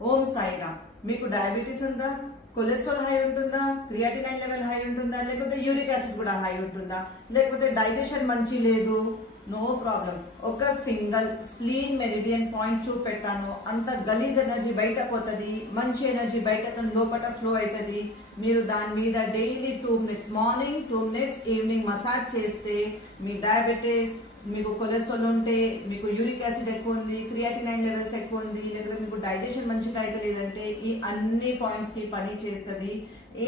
ఓం సాయిరామ్. మీకు డయాబెటీస్ ఉందా? Cholesterol high ఉంటుందా? క్రియాటినైన్ లెవెల్ హై ఉంటుందా? లేకపోతే యూరిక్ యాసిడ్ కూడా హై ఉంటుందా? లేకపోతే డైజెషన్ మంచి లేదు? No problem. ఒక సింగల్ స్ప్లీన్ మెరిడియన్ పాయింట్ చూపెట్టాను. అంత గలీజ్ ఎనర్జీ బయట పోతుంది. మంచి ఎనర్జీ బయట లోపల ఫ్లో అవుతుంది మీరు దాని మీద daily two minutes morning two minutes evening massage చేస్తే మీ డయాబెటీస్ మీకు కొలెస్ట్రాల్ ఉంటే మీకు యూరిక్ యాసిడ్ ఎక్కువ ఉంది క్రియాటినైన్ లెవెల్స్ ఎక్కువ ఉంది లేకపోతే మీకు డైజెషన్ మంచిగా అయితే లేదంటే ఈ అన్ని పాయింట్స్కి పని చేస్తుంది.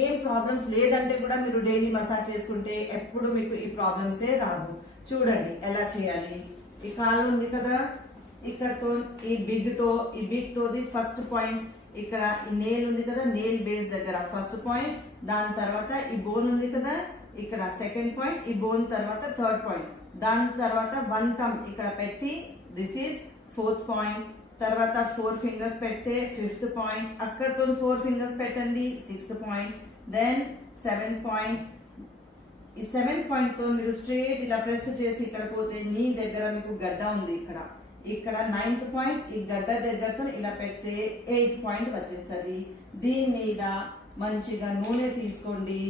ఏం ప్రాబ్లమ్స్ లేదంటే కూడా మీరు డైలీ మసాజ్ చేసుకుంటే ఎప్పుడు మీకు ఈ ప్రాబ్లమ్సే రాదు. చూడండి ఎలా చేయాలి? ఈ కాళ్ళు ఉంది కదా ఇక్కడతో ఈ బిగ్ టో ఈ బిగ్ టోది ఫస్ట్ పాయింట్ ఇక్కడ ఈ నేల్ ఉంది కదా నేల్ బేస్ దగ్గర ఫస్ట్ పాయింట్ దాని తర్వాత ఈ బోన్ ఉంది కదా ఇక్కడ సెకండ్ పాయింట్ ఈ బోన్ తర్వాత థర్డ్ పాయింట్ దాని తర్వాత వన్ థమ్ ఇక్కడ పెట్టి దిస్ ఈస్ ఫోర్త్ పాయింట్ తర్వాత ఫోర్ ఫింగర్స్ పెడితే ఫిఫ్త్ పాయింట్ అక్కడతో ఫోర్ ఫింగర్స్ పెట్టండి sixth point then seventh point ఈ సెవెంత్ పాయింట్తో మీరు స్ట్రేట్ ఇలా ప్రెస్ చేసి ఇక్కడ పోతే నీ దగ్గర మీకు గడ్డ ఉంది ఇక్కడ. ఇక్కడ నైన్త్ పాయింట్ ఈ గడ్డ దగ్గరతో ఇలా పెడితే ఎయిత్ పాయింట్ వచ్చేస్తుంది. దీని మీద మంచిగా నూనె తీసుకోండి.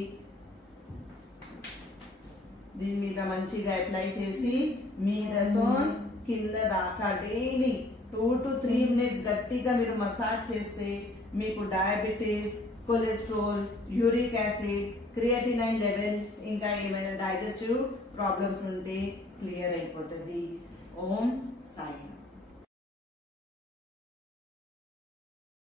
దీని మీద మంచిగా అప్లై చేసి మీదతో కింద దాకా daily two to three minutes గట్టిగా మీరు మసాజ్ చేస్తే మీకు diabetes cholesterol uric acid creatinine level ఇంకా ఏమైనా డైజెస్టివ్ ప్రాబ్లమ్స్ ఉంటే క్లియర్ అయిపోతుంది. ఓం సాయి.